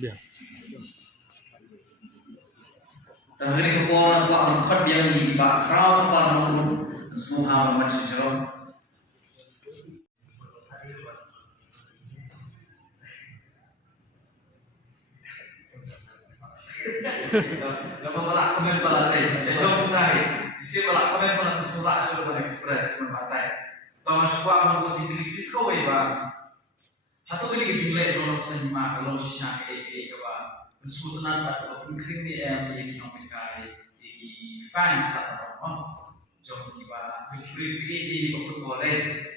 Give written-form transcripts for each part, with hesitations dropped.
Dia. Tahari kepala Pak Mengkot yang di Pak Krau Pak Nurul semua macam jeruk. Lepas balak komen balak tadi, jadi orang tadi, sisi balak komen balak surat surat ekspres berbatai. Tahu masuk Pak Nurul jadi tipis kau bang. Hatu kali kejilek orang senima kalau sisa ke bang. Sebutnya tak mungkin ni yang kita iki fans tak tahu, jom kita beri di football ni.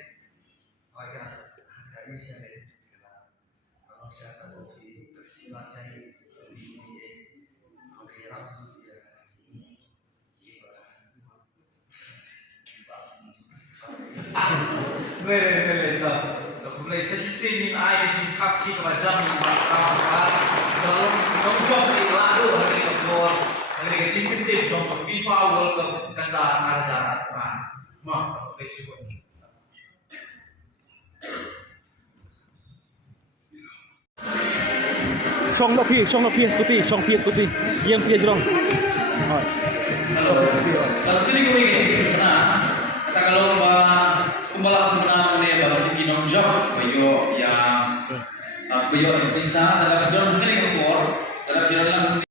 Agak kami saya kalau saya tahu di peristiwa saya di okey rakyat ini Boleh tak. Kalau sistem ini ada jika kita macam kalau jom ni lalu hari football hari kecil jom FIFA World Cup kata acara mah Facebook ni. Song lopi seperti yang jerong. Hai. Pas ni kau ingin kata kalau pembalap menang ni bagi kinong job, bayo yang bisa dalam kedua ni